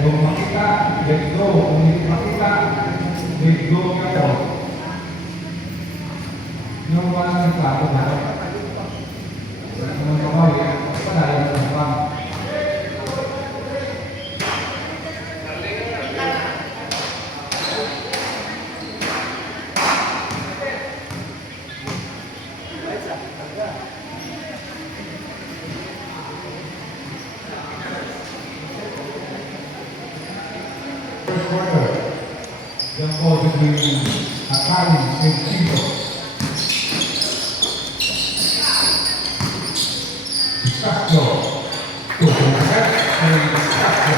Kung makita, let go. Kung hindi makita, let go ka po. Yung mga nagplato na rin. Kung kamay, padalang ng pang. First quarter, the ball between Akari and Chico. Castro, to Joseph and Castro.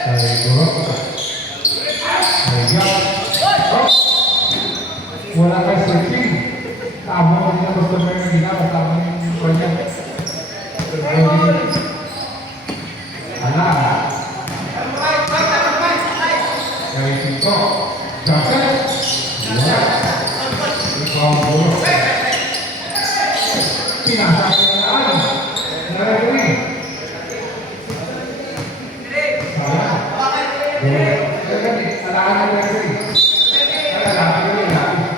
Kari, Gorota, Yap, wala kayo searching. Tama ko niya gusto mo yung ginawa, tama yung kanya. Ala. Kaya Tito, Joseph, wala. Ikaw ang bulo. Pinasabi na lang. Nalagay. Sayang. Nalagay. Alaan na nalagay. Nalagay na nalagay.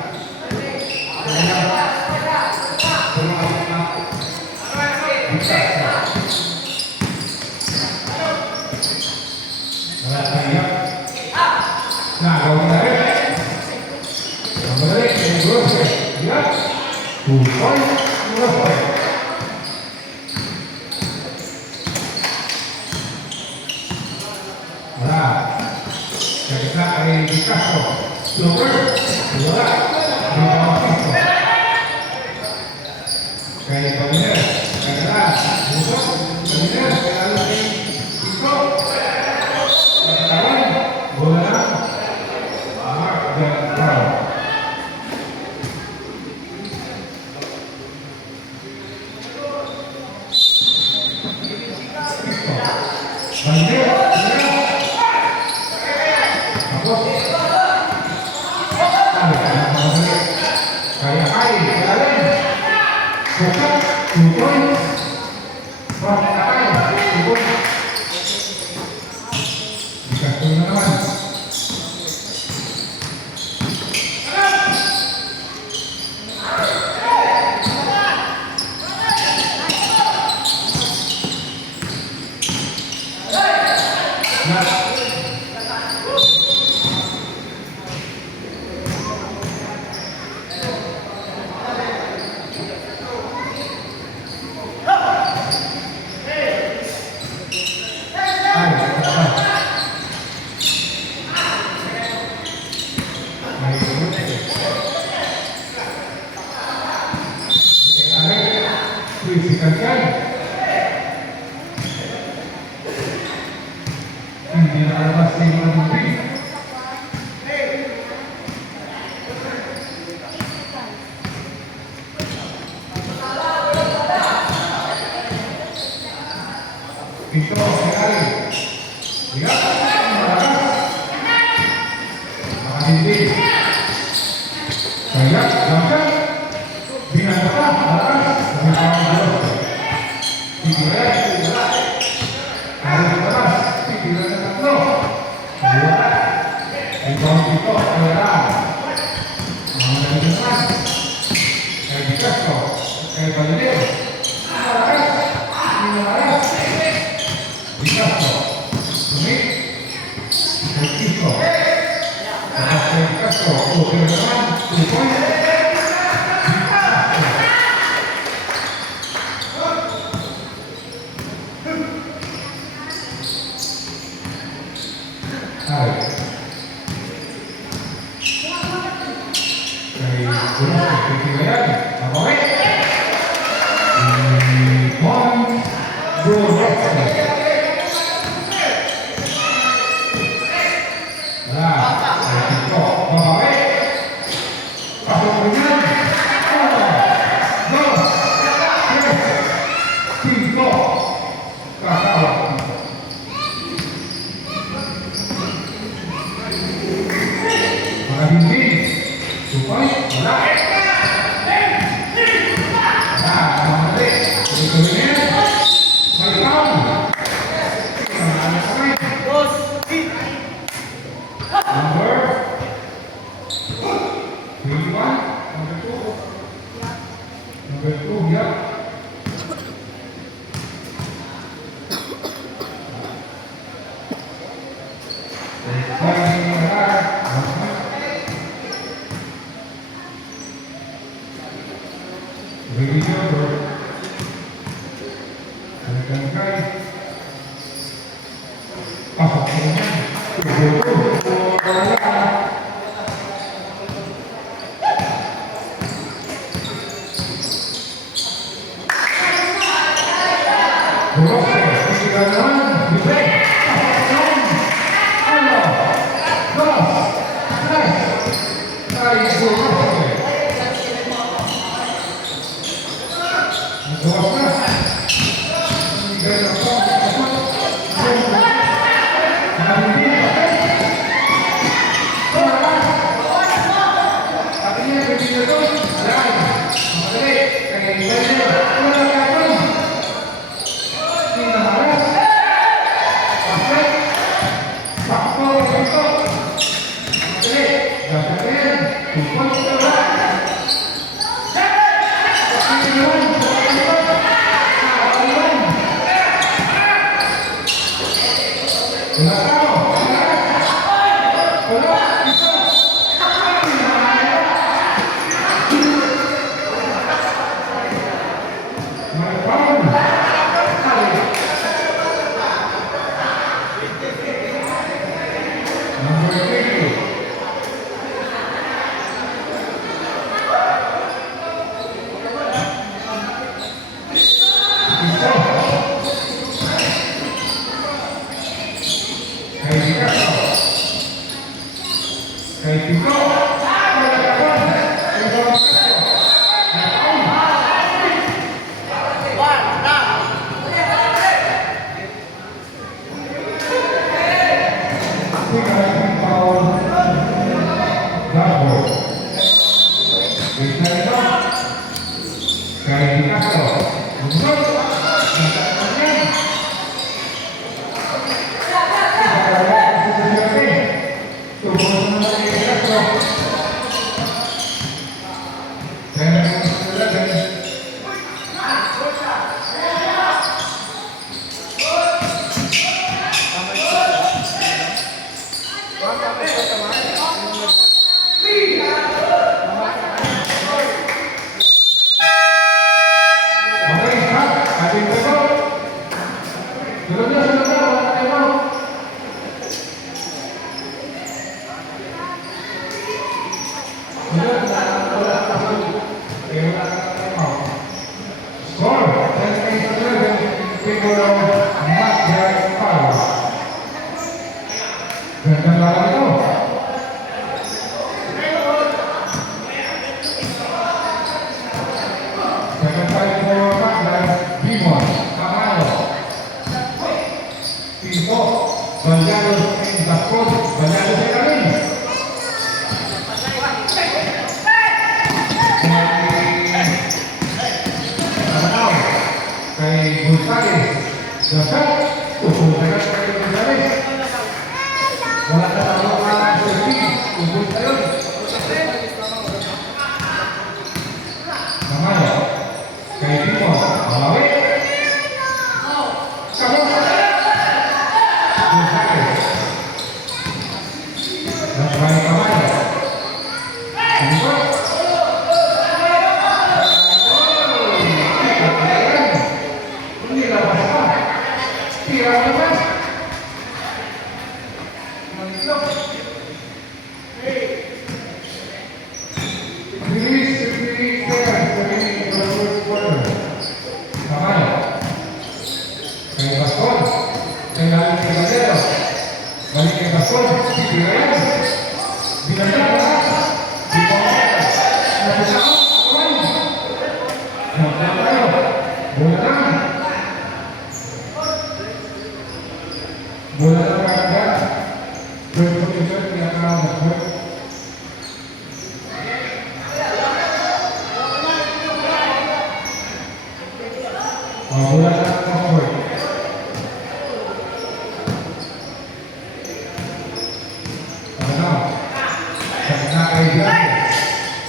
Ito, sekali. Lihat, makahindi. Saya, langkah. Binatang, atas, binatang. Pikiran, ada di atas, pikiran tatlo. Dua, ikaw dito, kaya. Mga nalimutan. Kaya bigas ko, kaya balilir. Supaya 21, number 2. Number 2, yeah.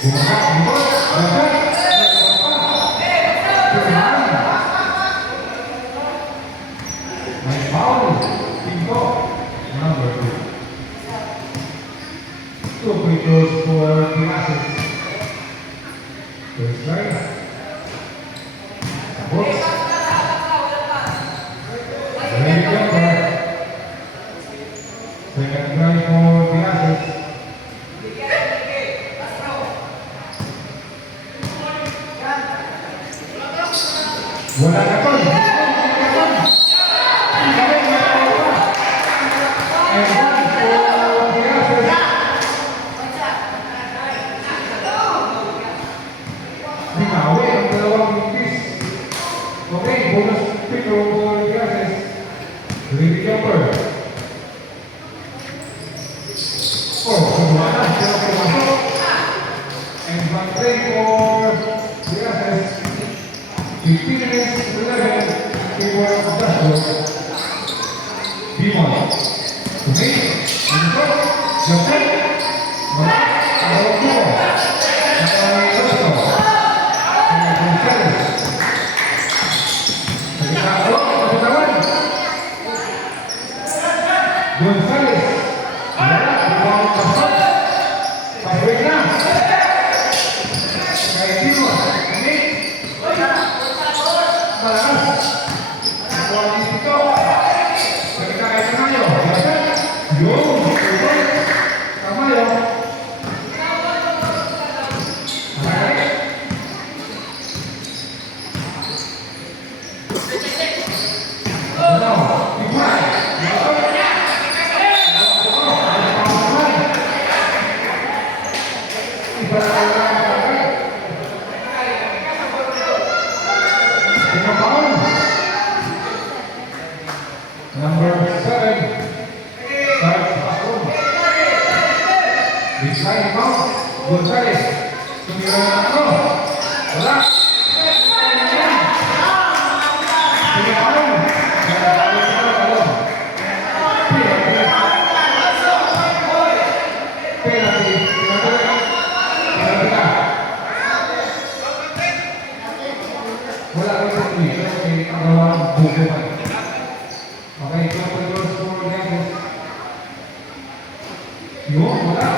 Two free throws for the Aces. First try. Tapos. Ready jumper. Second try for the Aces. Wala na to. Okay, bonus free throw for the Aces. Ready jumper. Oh, semua na. Siya pumasok. And one play for the Aces. 15 minutes, 11. Favor of Daslo. B1. Okay. Ito. Jumper. Wala. Ang tuwa. Ang Daslo. Ang Gonzales. Gonzales, buang pasok, pasok na, kaya Timo, ini, malakas, buang dito, ketika kaya Tamayo, yun, Tamayo, Number 7 starts Pastor. Baseline foul. Gonzales. Tumira na ako. Wala. Wala ko sa tuloy. Kasi ang gawang bubuhay. Okay, couple goals for the Aces. Yun, wala.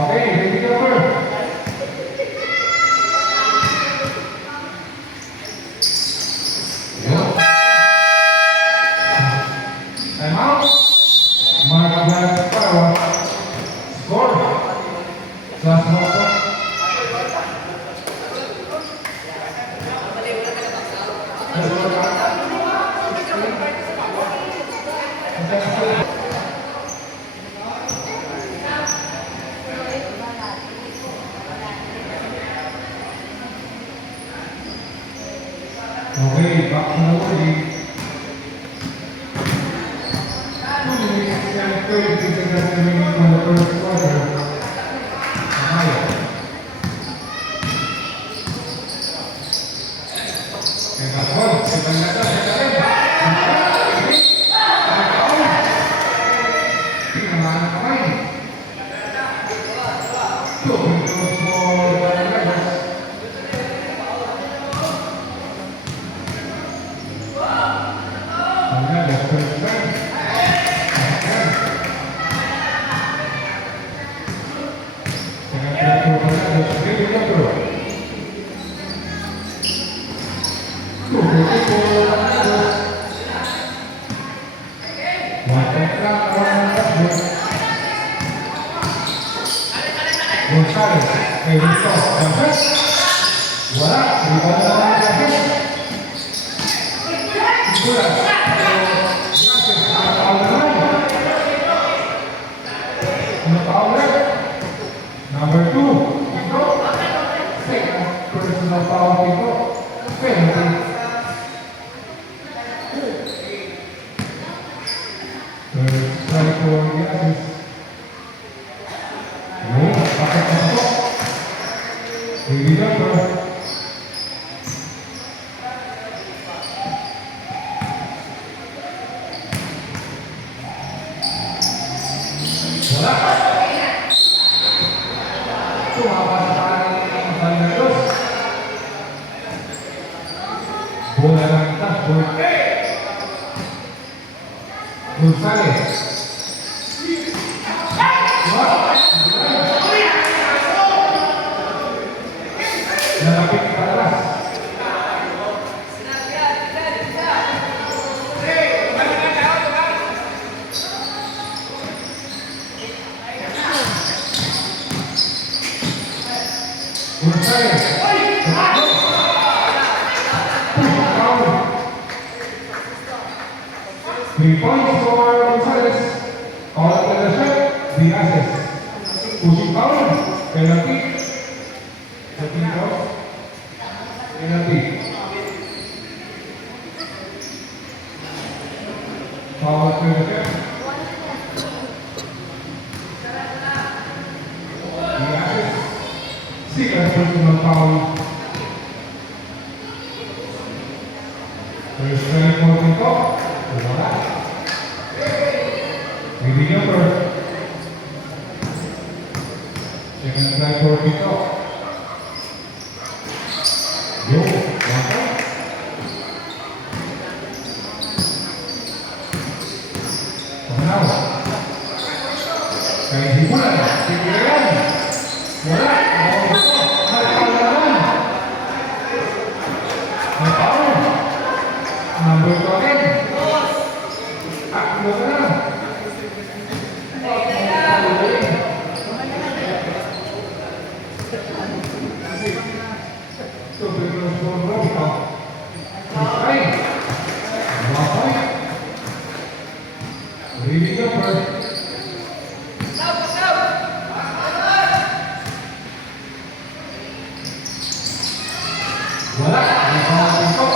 Okay, ready cover. Yun. Time out. Mark Blanc Parawa. Score. Last one. Okay, back to the lead. 2 minutes and 30 seconds remaining from the first quarter. Tamayo. And that's one. Second letter, second letter. Pinangalan kamay. 2 minutes for the Tigers. Gonzales, Edison, Gonzales, wala, rebound na lang ang Gonzales. Igulas, Gonzales, nakakaw na lang. Nakakaw na. Number 2, Tito. Second personal foul Tito. Penalty. Third strike for the Aces. Baby jumper. Wala. Tumama sa kanan ng Valgaros. Bola ng dashboard. Gonzales. Nalapit ka alas. Gonzales. Three points for Gonzales. All of the shot, Diazes. Pushing foul, penalty. Setting foul, penalty. Foul to the shot. Diazes. Second personal foul. First try for Tito. Wala. Leading number. Second try for Tito. Yo, wala. Pangalaw. Kaya hibulan. Sigilan. Wala. Number 12. Aklo ka na. So, pero sa mga ito, ay, bakay. Reading number. Wala. Ang pangalan ito.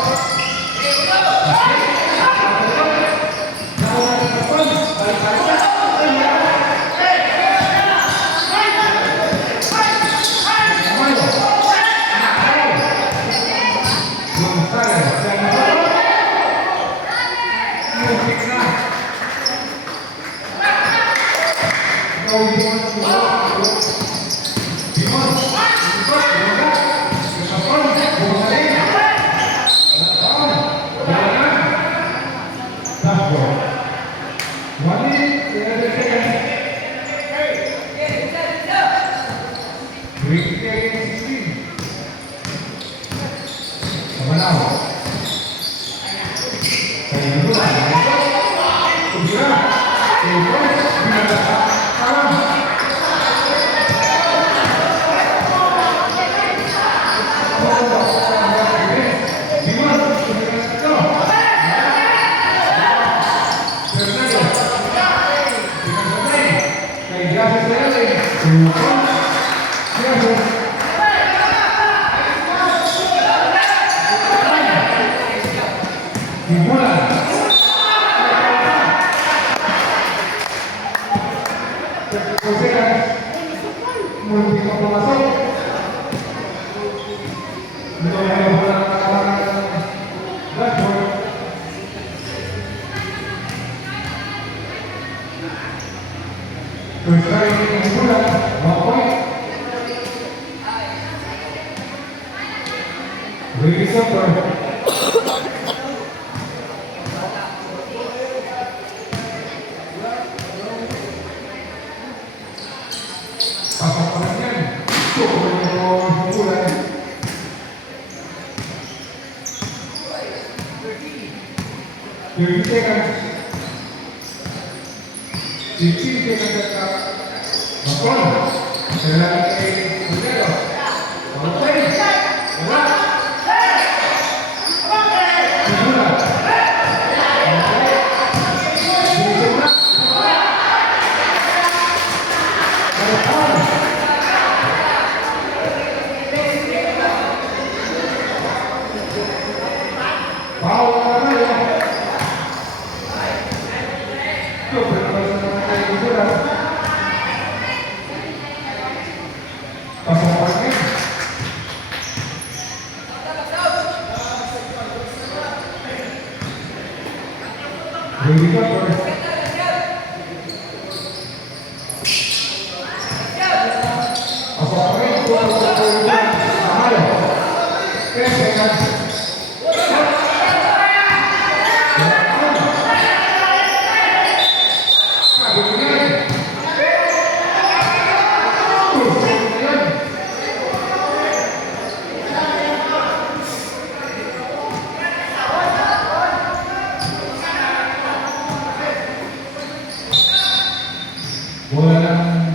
Bola ng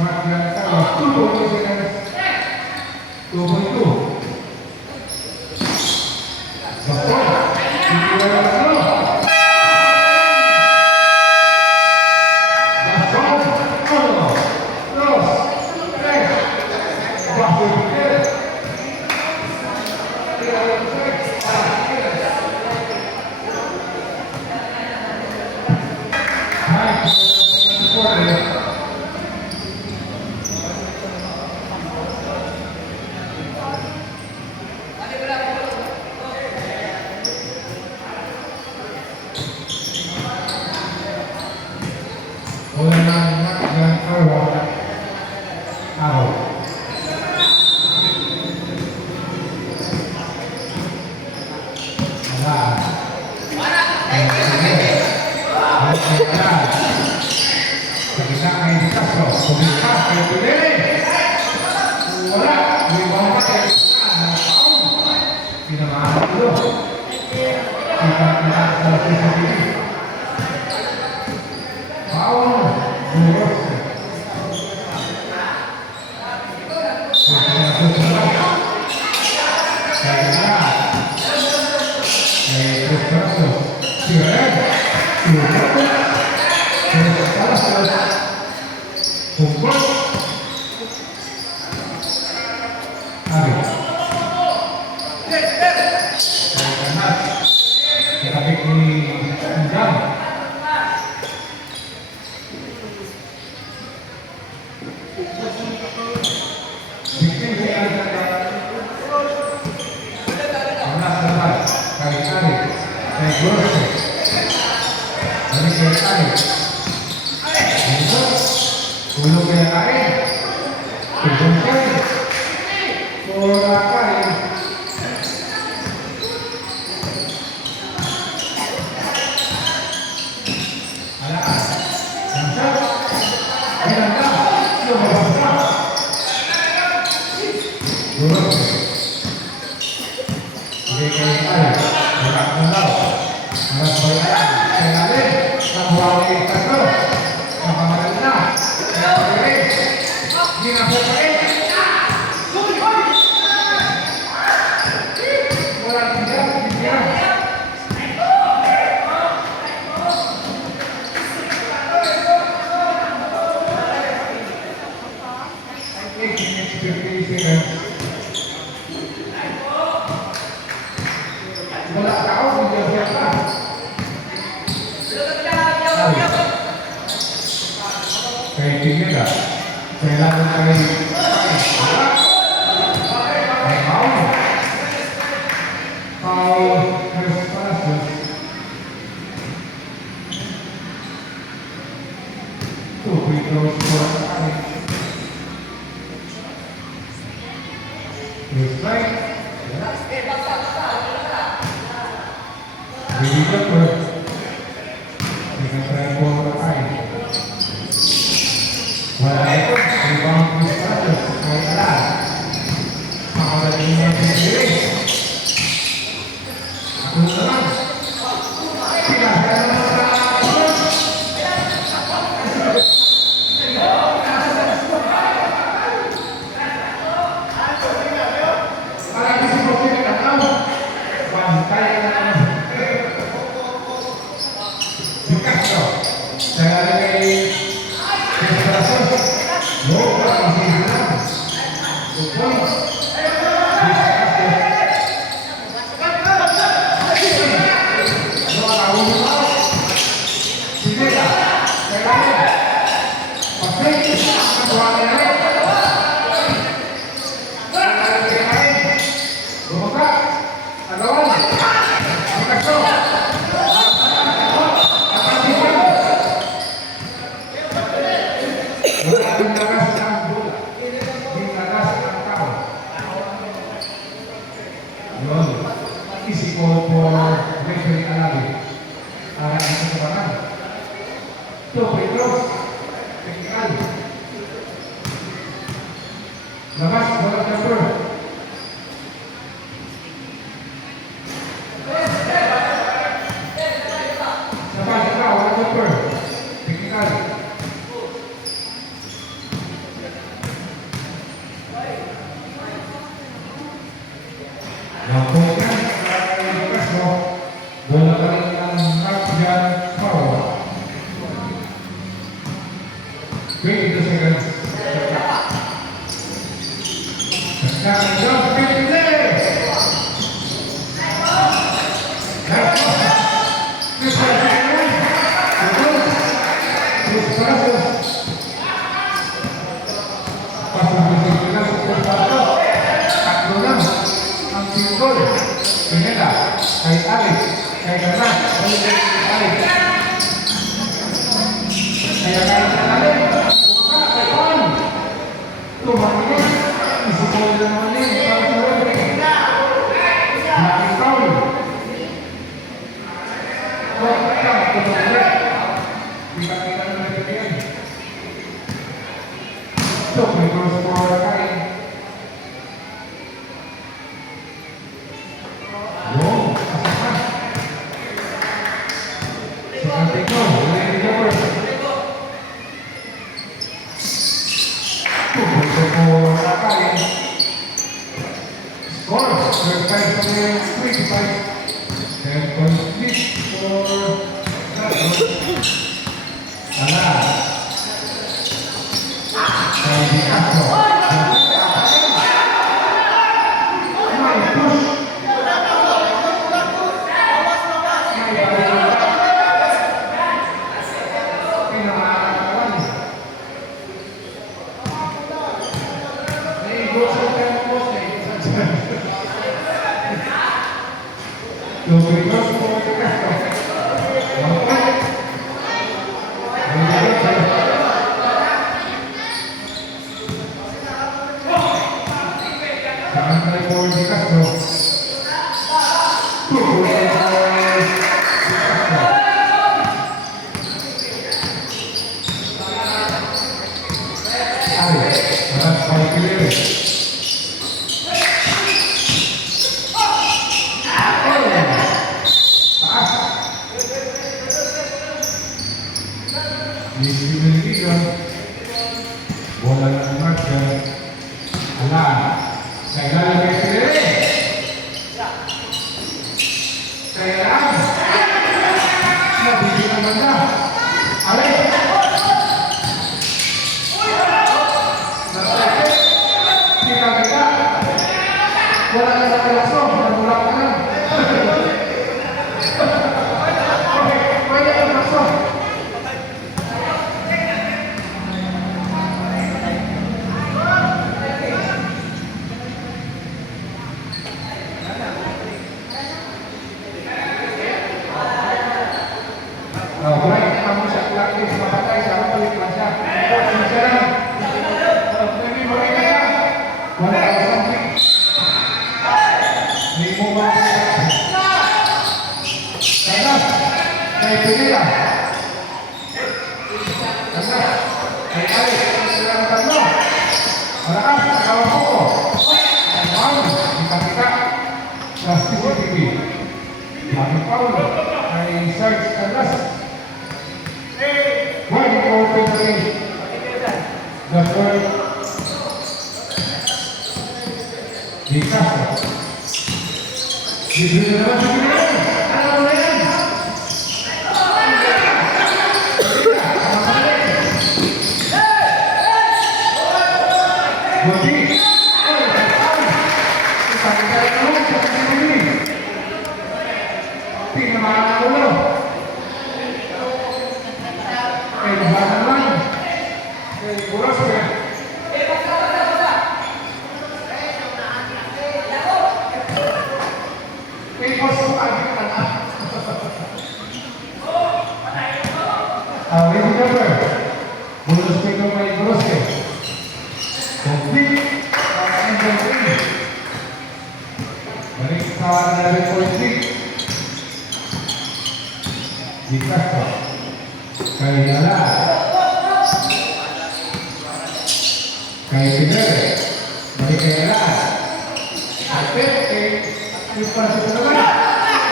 Mark Lancawa, 2.2 seconds. 2.2. Bakon, hindi wala na ano. Bakon, ano? Cross, tres. Bakon, tres. Bola ng Mark Lancawa, out. Labas, bola jumper. Labas, bola jumper. Technical. Lakukan Kasmo. Bola kali ng Martian Power. 22 seconds. Sekarang jump play. Kay Alex, kay Garmat, kay Alex. Kaya kaya sa Alex, buka, kay Juan. Tumakinig, isipol na naman yun, para sa Rodrigo. Laki foul. Huwag ka, tumakinig. Kita-kita na nagkakyan. So, may cross for kain. Bola ng Martian. Alam. Sa ilalim kay Sirene. Kaya lang. Nabigyan ang banda. Aray. Nasakit. Kita-kita. Wala na nakalaso. Nagulak ka lang. Okay. Pwede ang laso. Kay Pinere. Yung para sa naman.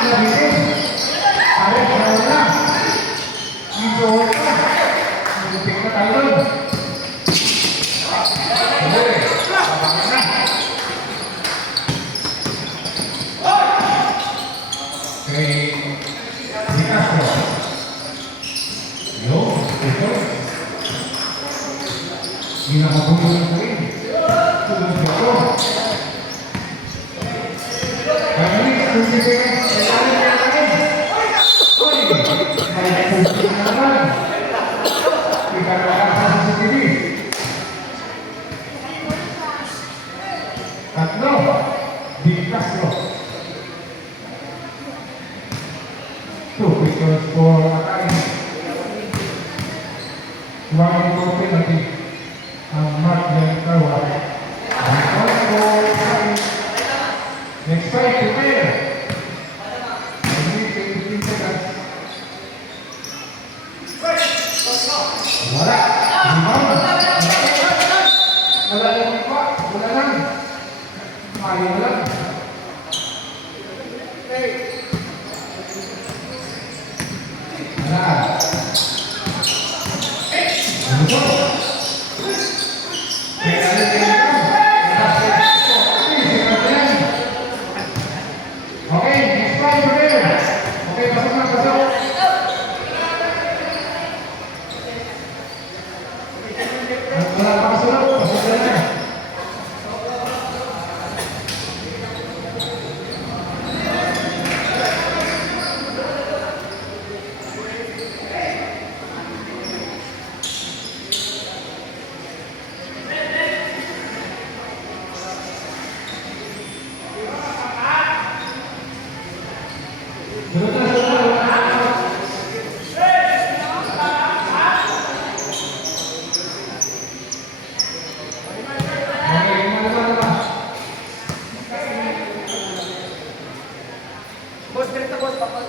Nabitin. Aray, gawin na. Dito ka. Nagupit na tayo doon. Okay. Abangan na. Okay. Dikastro. Yo, ito. Hindi na mabuhay ng kuhin. Tulog na ito. Kami, susi ka. Kailangan ka natin. Uy! May susi na naman. Ikarakan sa CCTV. Tatlo. Dikastro. 2 pictures for Akain. 1 for penalty. Ang Mark yang Kawa. Ang point for Akain. Next fight, prepare. Only 15 seconds. Wala. Rebound. Wala lang pa. Wala lang. Ayaw lang. Wala. Ano po? Kaya okay, next fight, prepare. Okay, pasok na, pasok. Wala pa kasunod, pasok na. Sunod na, sunod na. Okay, lima. Boss, ganito boss, papas.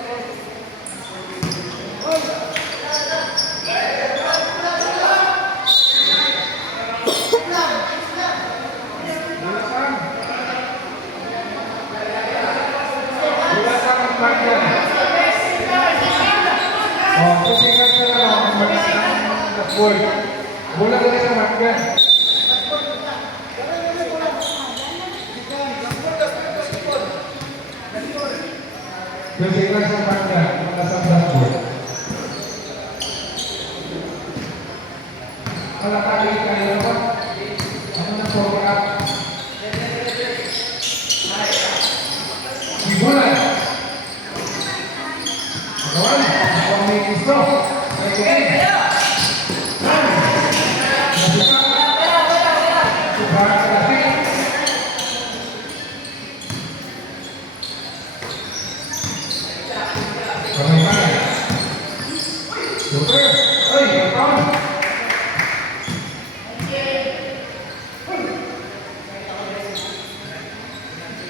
Bola dari sama kan? Bersihkan sama kan? Masa dashboard. Kalau tadi kayak apa? Kamu nak program? Di bola. Kawan, kami isto.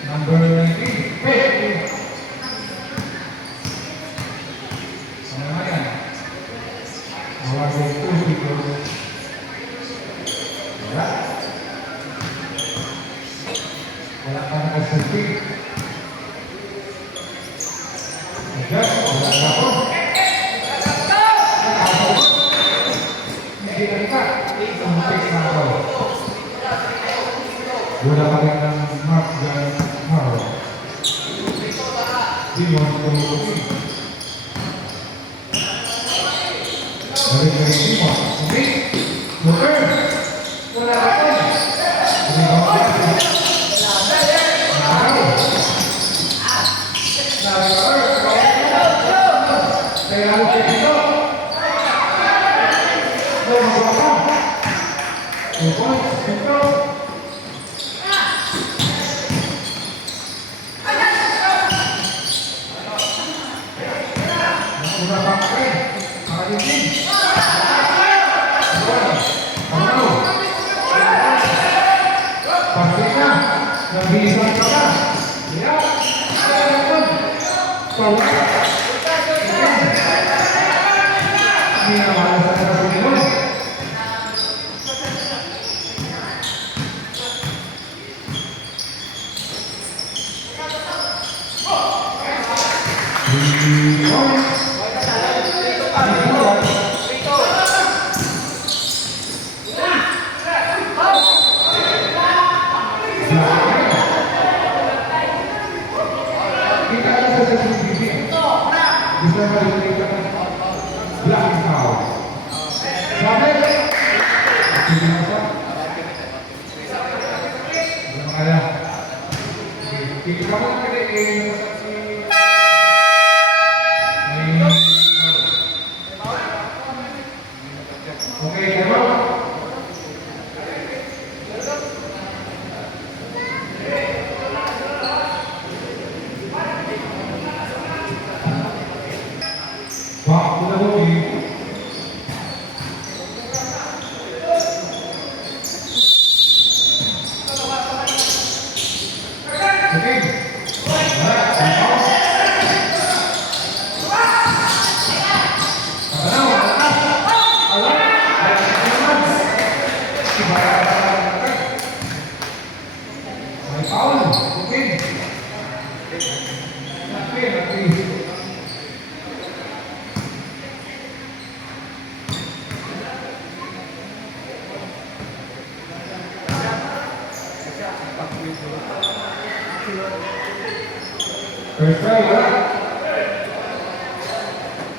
Number 19, Pep. Sama mana? Awal itu because ya. Wala ka na kasi. Ya, wala ka po. Hindi na ka. Tumutip na ako. Wala ka rin ng Mark dan Mark. Di mo ang tumutip. Dari lima, oke, bukan, wala ka po. Hindi ba ako? Kaya ako dito. Kita aja sa CCTV. Bisa melihat belakang kau. Sampai belum ada. Kita kamu oke, tembak. Wah, udah begini.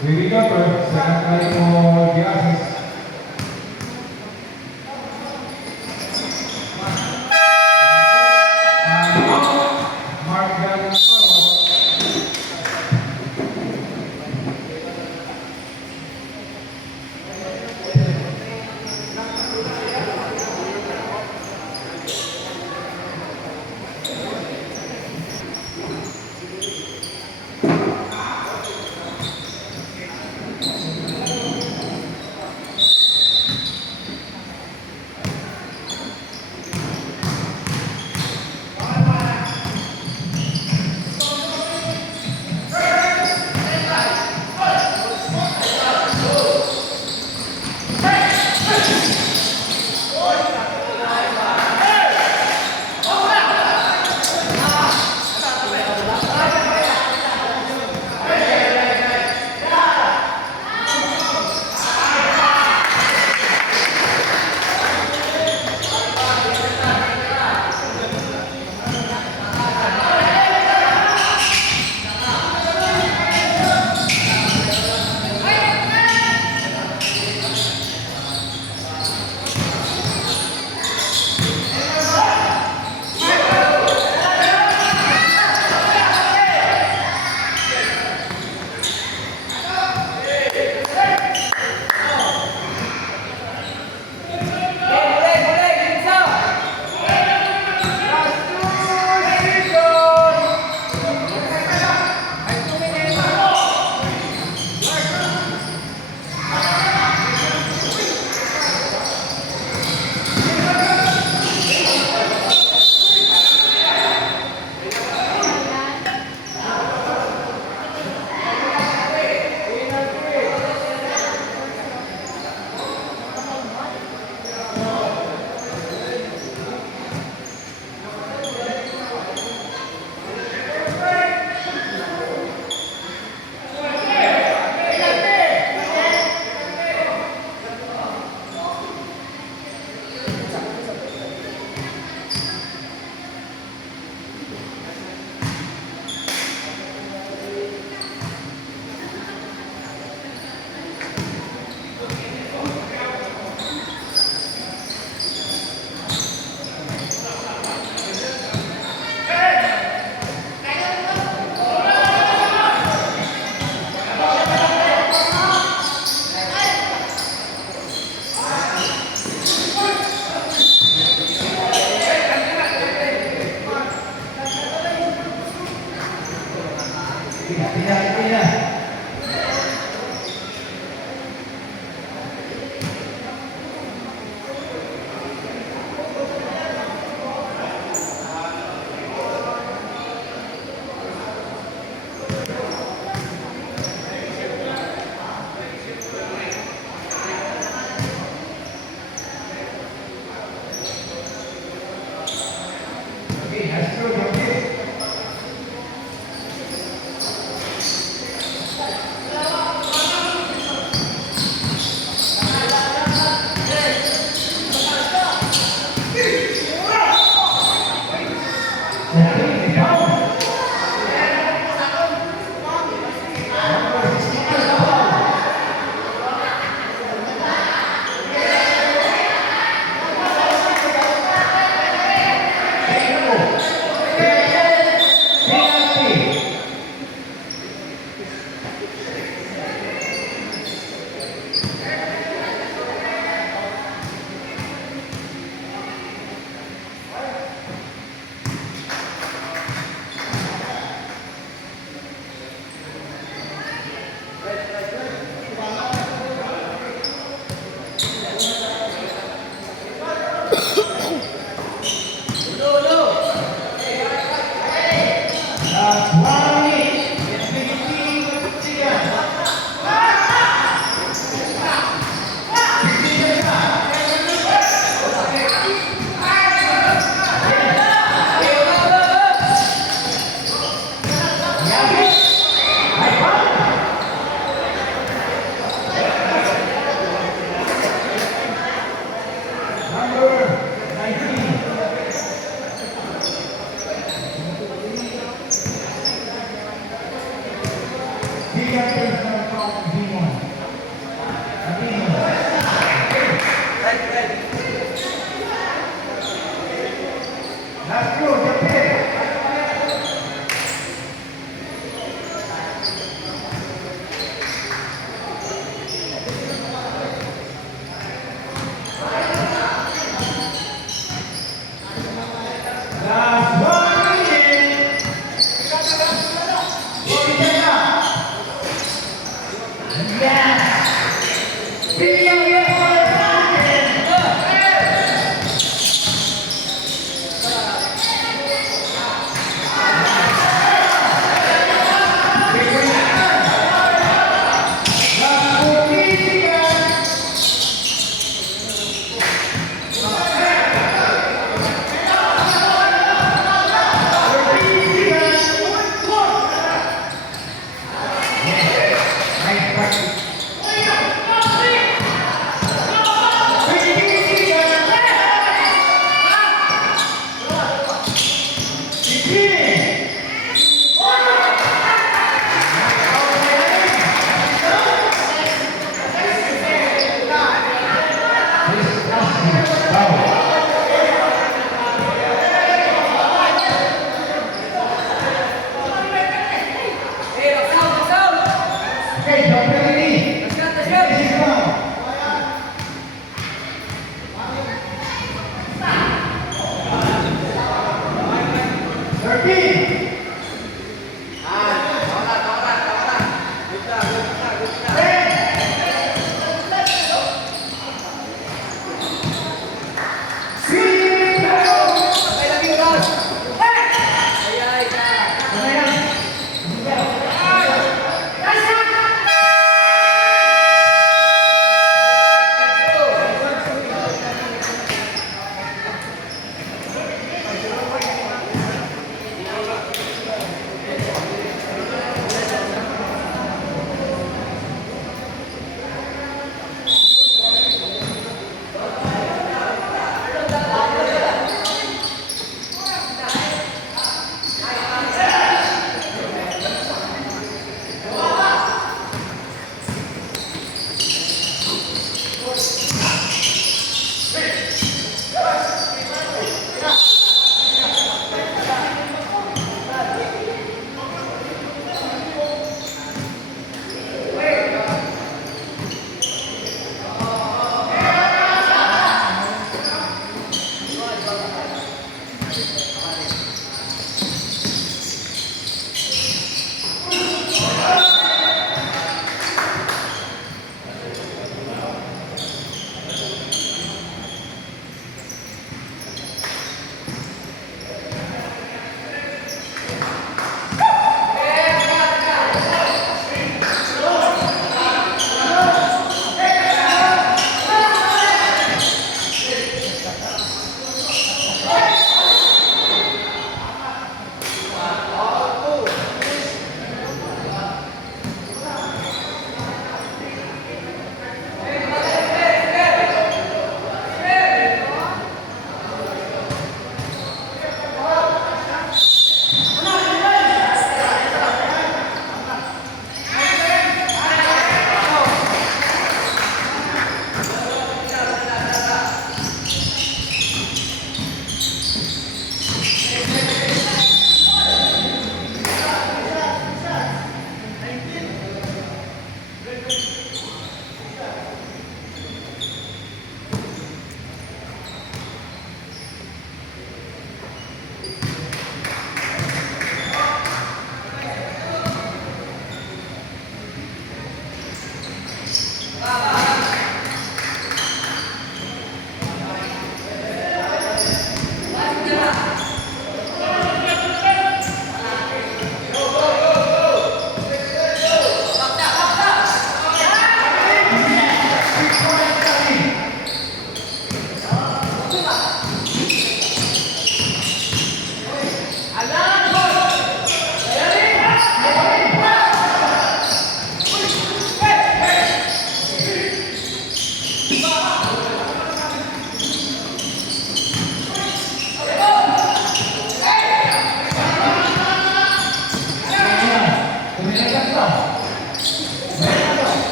Jadi kan sangat kali mau diasis. Mark dan tidak. Oke, hasil berarti Okay, down.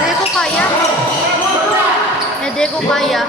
Hindi ko kaya. Hindi ko kaya.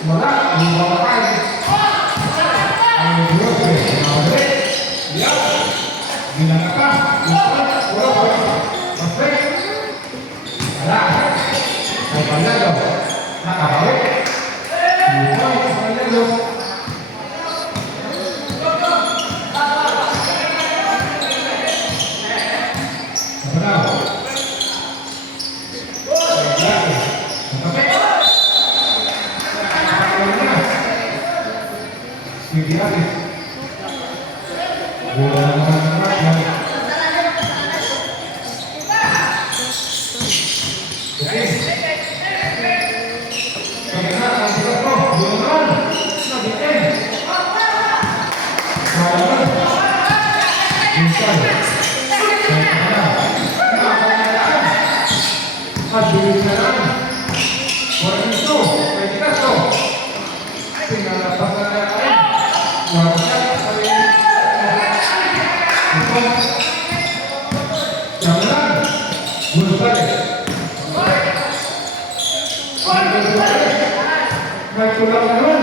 Wala, hindi ba makain? Ang Diyos eh, Bola naman. Oke. Bagaimana kalau kita kok bulan nabitin. Salah. Bisa. Aduh, sekarang. Orang itu, kita tuh. Tinggal pasangan lain. Warga kalian. Jangan. Bukan. Baik pulang turun,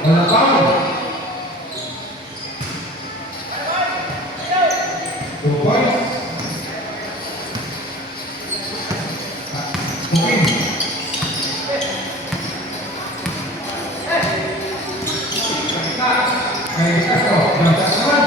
belakang, bukan, mungkin, kita kok, jangan teman,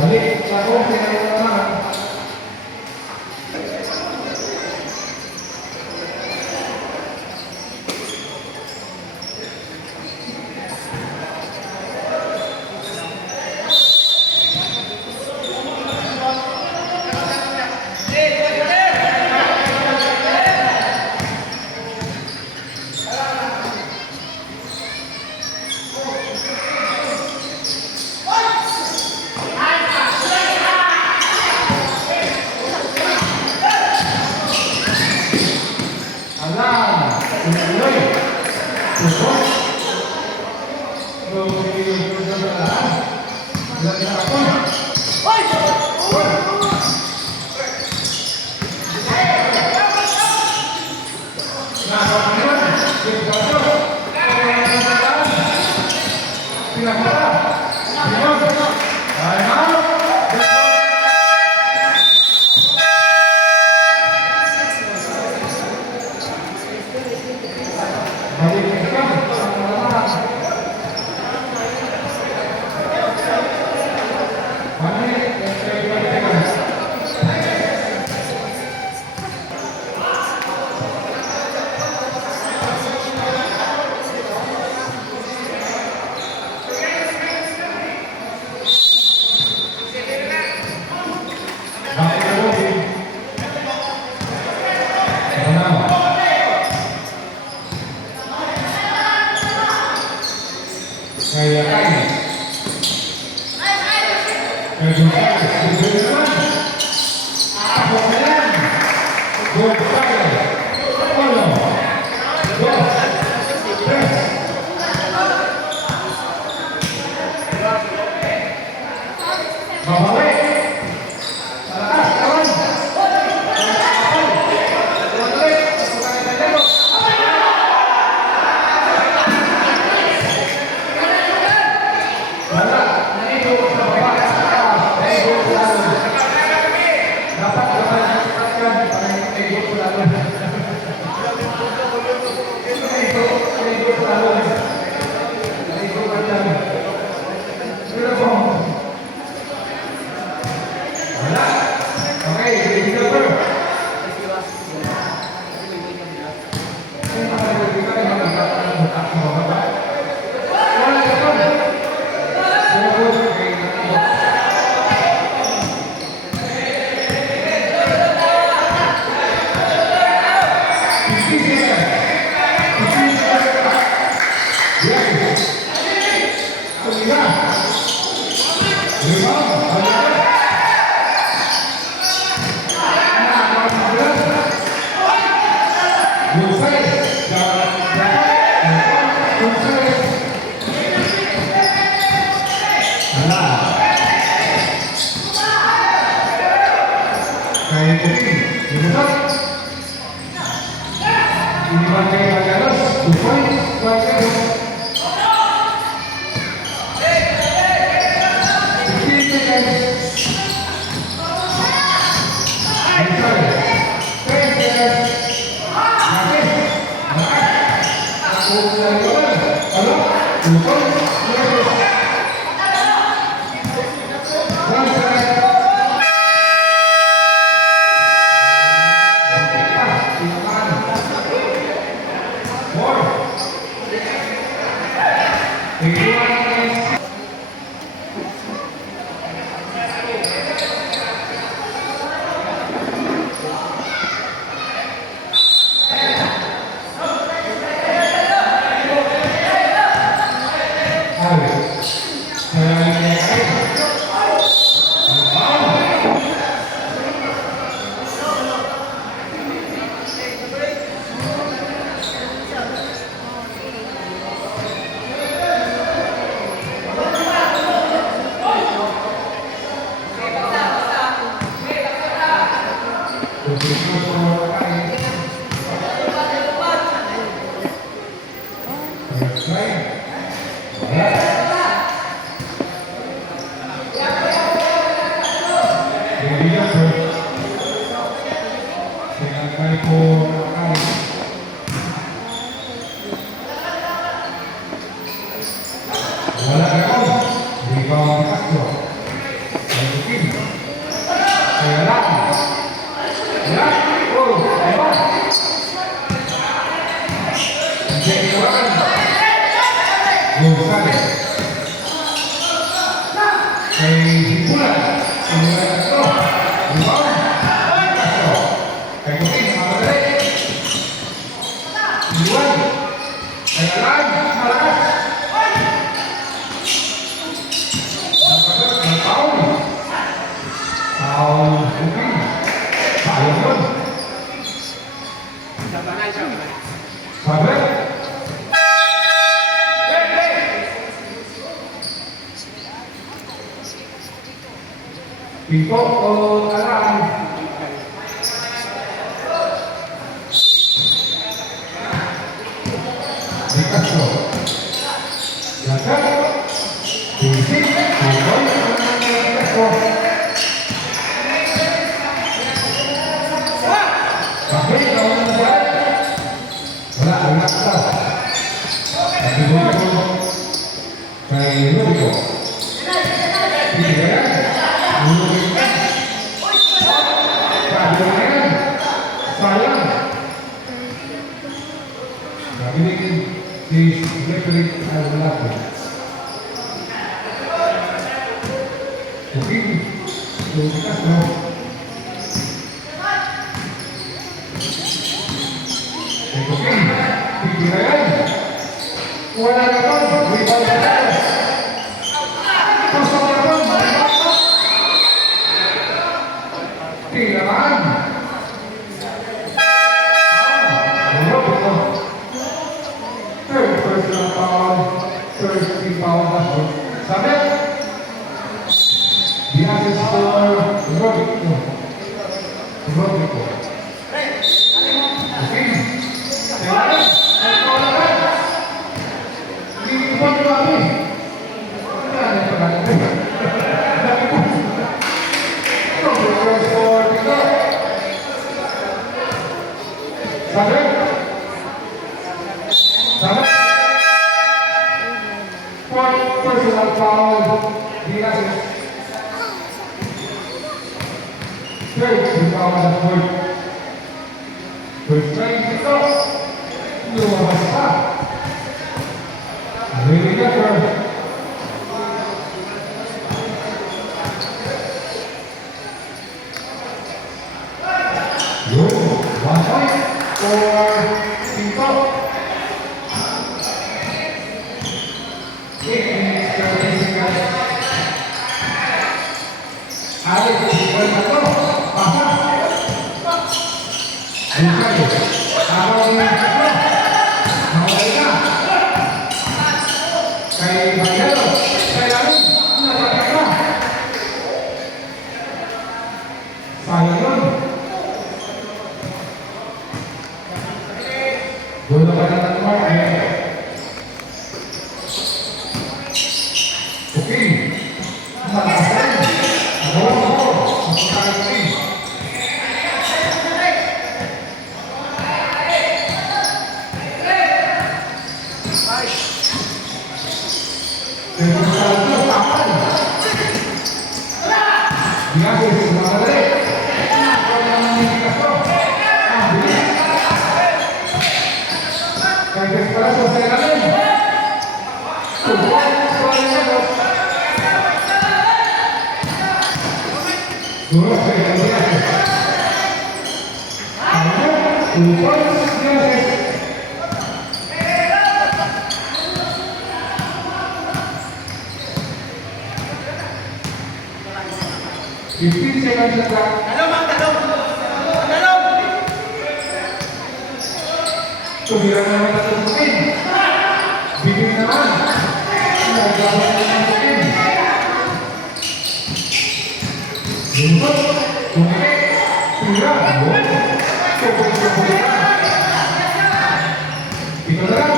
balik lalu dengan Kay Pupin, lumusot. Iniwan kay Magalos, 2 points, 1 0. 15 seconds. Rizal, 10 seconds. Lapis, Ako sa iwan. Ano? 2 points, 1 second. Wala na ko. Rebound ni Castro. Ayusin. Kaya lang. Yan. Oh, ayun. Hindi iwanan. Gonzales. Kay Hipulan. Sinulan Castro. Rebound. Castro. Kay Kutin. Mamadali. Iwan. Kaya lang. Malakas. Pito o alam. Di Castro. Lagat. Bisik. Bukoy. Castro. Tapi kalau membuat wala kita. Tapi boleh kayak itu. Tidak. Sayang. Nah ini di elektrik adalah mungkin kita semua mungkin pikiran wala naman rebound kosong naman kailangan Sabi, di atas Rodrigo. Rodrigo. Oke. Jalan. Jalan. Di buat kami. Ada pergerakan. Sabi. Sabi. Personal foul di atas. Third foul at point. First trying to go. Lumabas pa. Really good for yun. 1 point for Pinto. Alex, bukan itu, pasang. Bukan itu. Kalau ini itu, mau mereka. Kayak bayar, saya lalu, nggak mereka. Saya lalu. Bola para naman eh. Okay. Malakas. Ako. Okay. Fifteen seconds na clock. Tumira naman na tutukin. Bigyan naman. Naglaban na tutukin. Buntot. Tumikit. Tira. Tutukin. Ito na lang.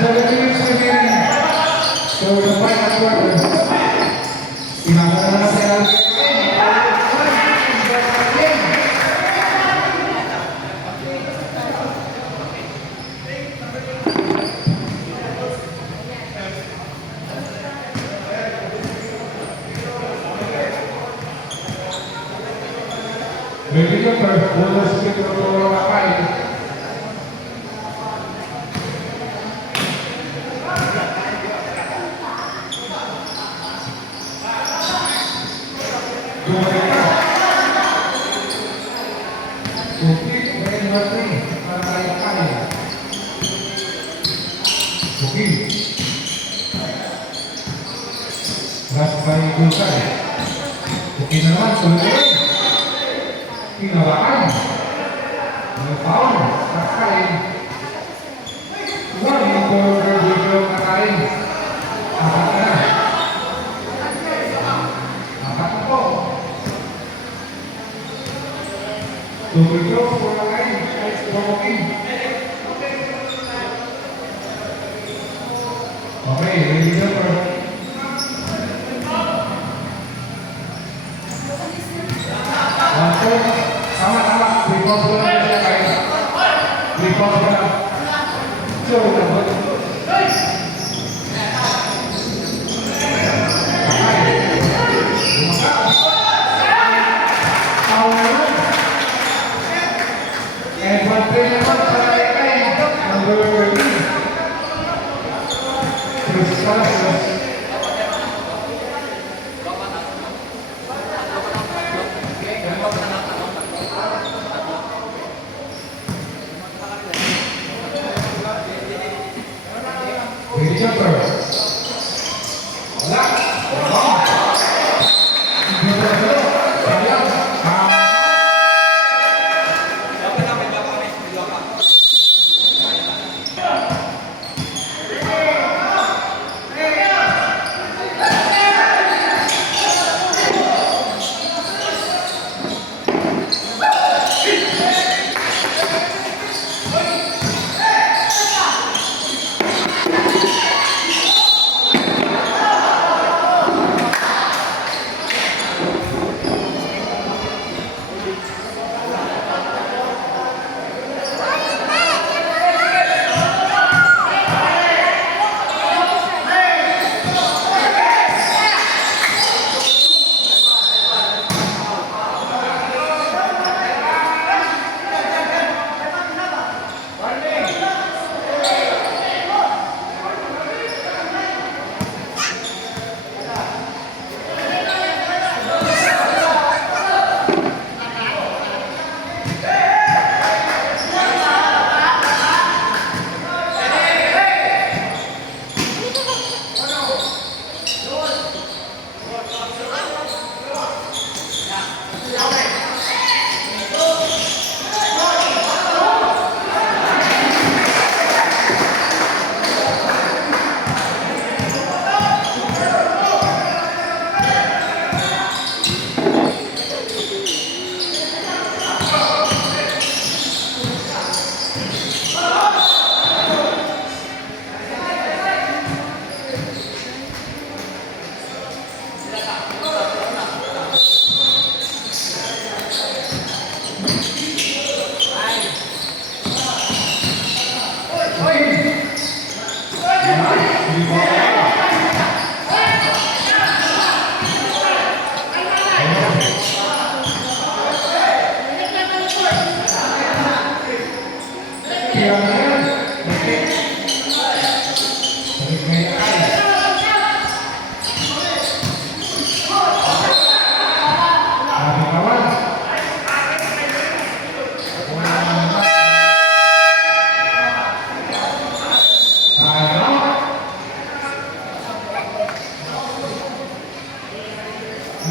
7 minutes remaining. So the final quarter. Pinakita na sa Ready to first, bonus kick to Rafael. Bukit main mati para kay Rafael. Bukit. Last by Gulsay. Bukit naman, tuloy. Tinawaan. Nagpaon. Kakain. Huwag yung corner video kakain. Apat na. Apat na po. Double for kakain. Okay, ready na po. Sama-sama, report ko lang siya kayo. Report ko lang. So, and one play naman para kay number 13. Chris Carlos. Ready jumper. Wala.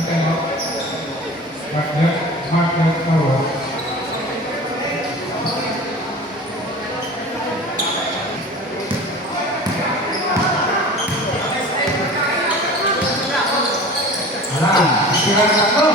tengok. Magnet forward. Silakan satu.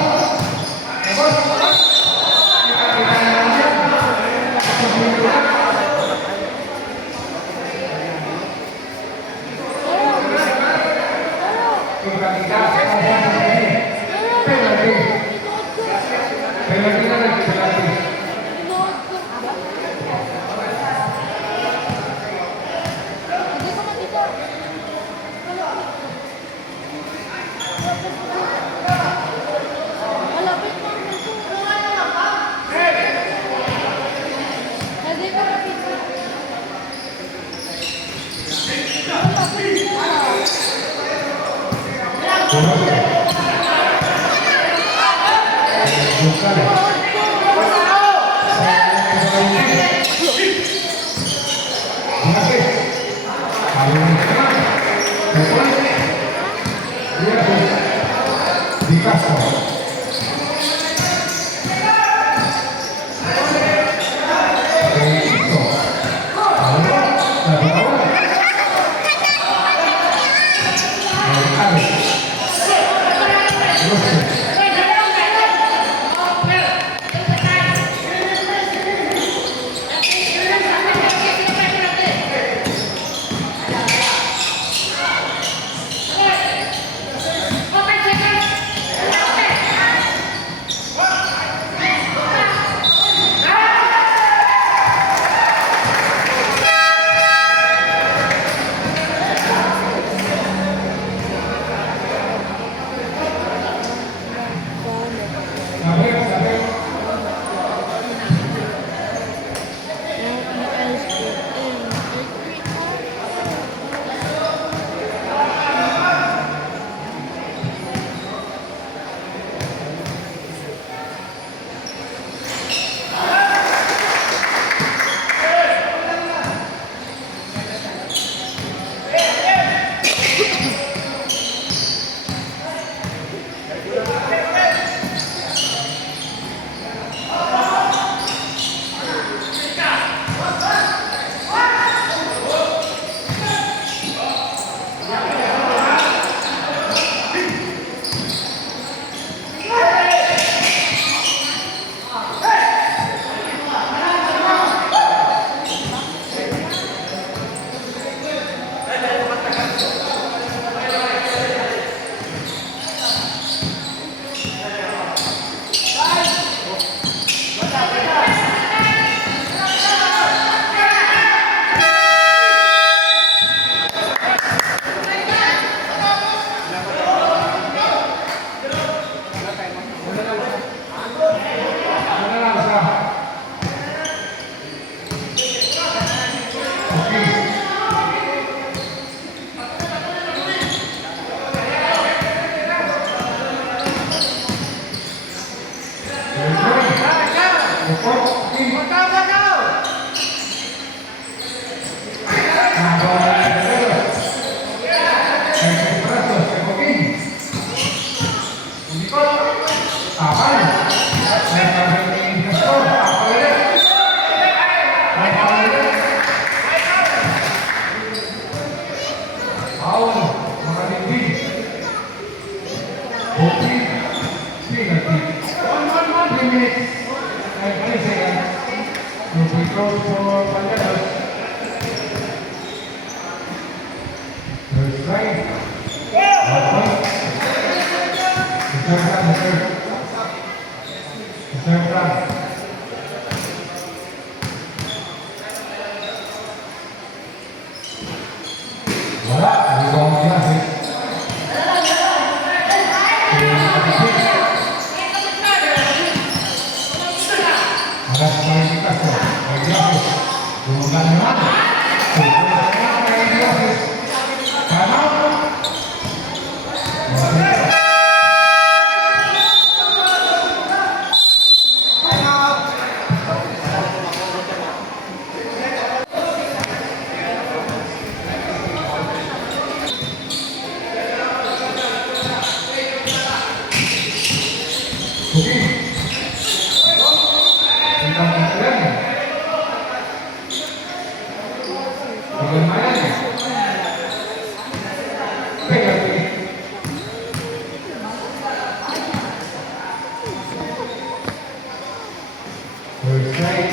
Right.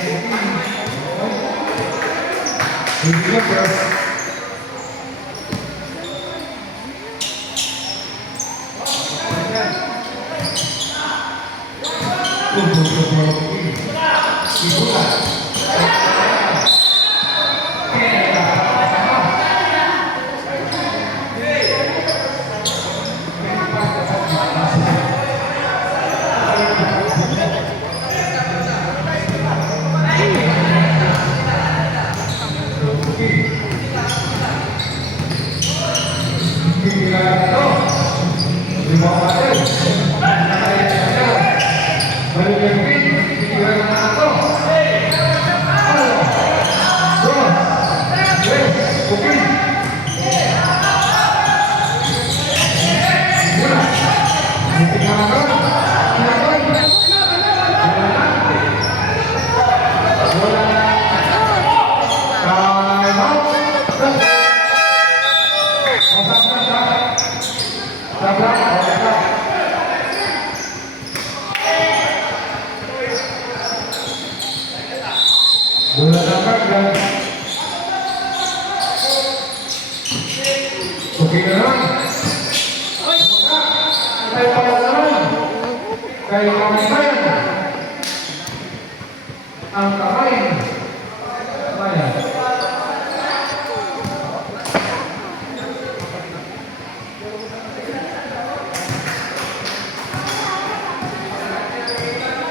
Bibigyan first. Bola dapat dan oke naman. Tayo pala naman. Kay Kamisayan. Ang kamay. Kamayan.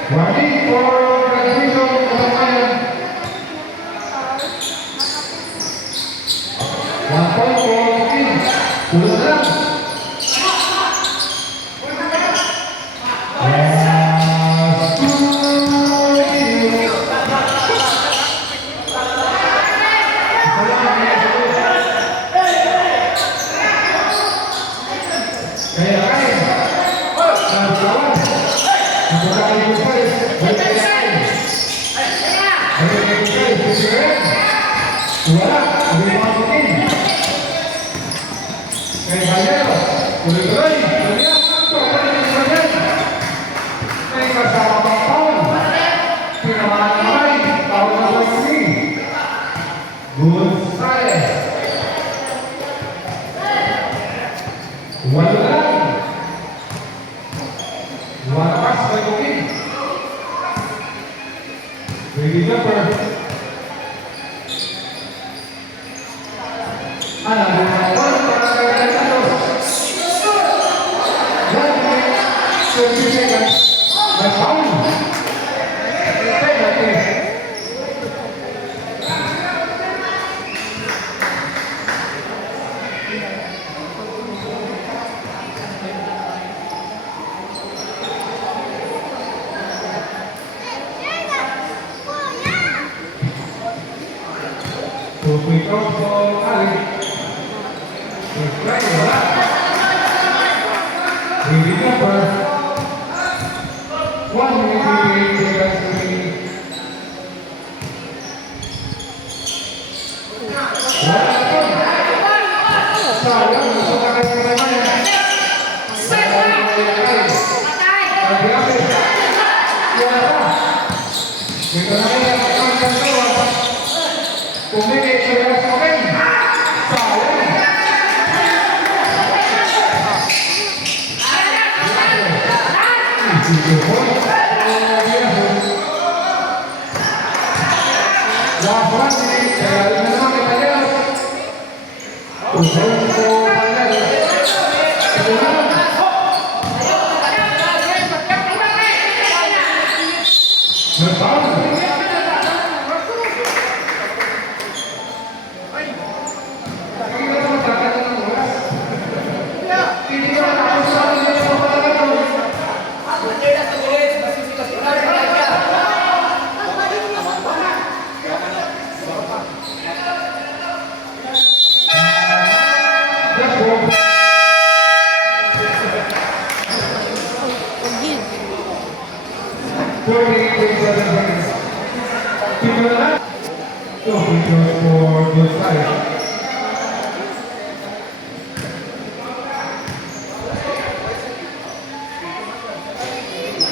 Warning for transmission of Kamayan. 1 point for King. Tulog lang. Wala, hindi masukin. Kay Valero, tuloy-tuloy. Tuloy-tuloy. Tuloy-tuloy. May kasama pang taon. Pinamahan naman. Taon na sa sini. Gonzales. Wala lang. Wala pas by Bukin. Ready jumper.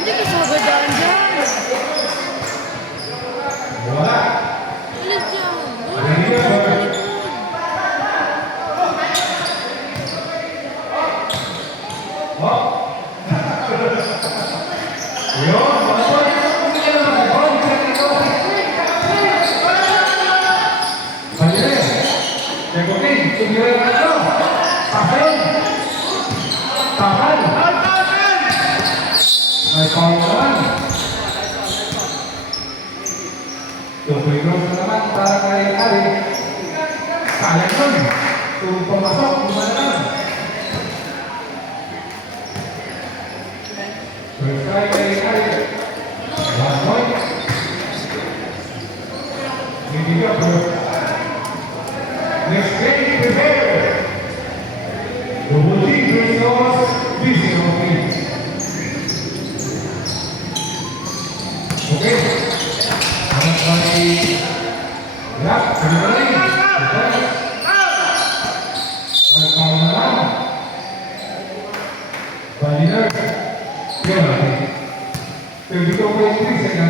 Hindi ka sabadaan dyan. Yun, mga boy. Bandiler. Jagotin, tumira na ito. Pasen. Tahan. May foul naman. Tuloy-tuloy na naman para kay Ari. Sayang nun. Kung pumasok, lima na naman. First try kay Ari. 1 point. Bibigyan po. Next game, prepare. Double team versus busy on team. Okay. Anak lagi. Ya, kembali. Baik kawan-kawan. Bandiler. Ya, lagi. Terbuka oleh Chris ya.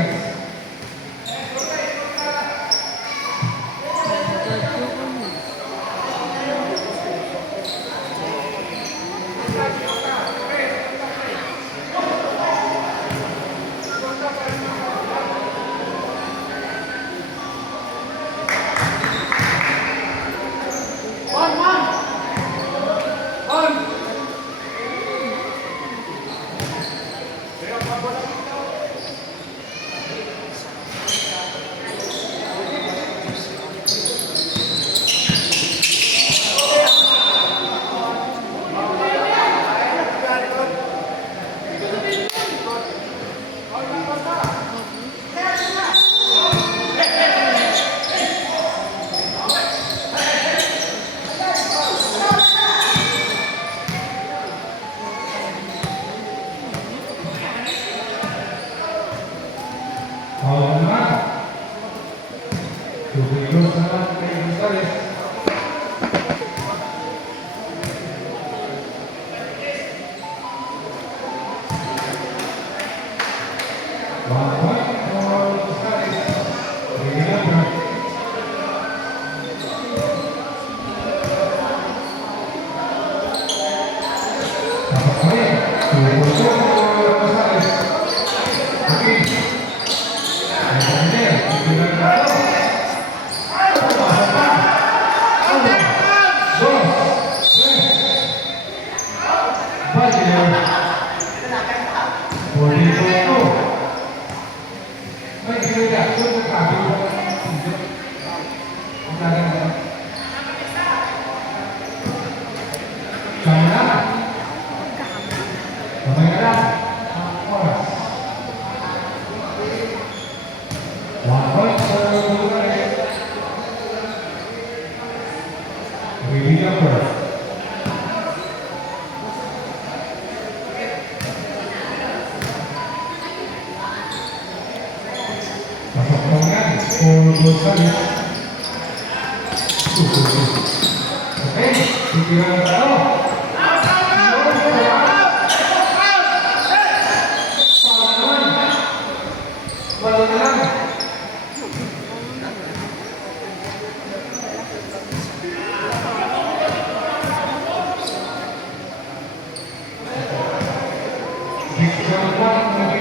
Jangan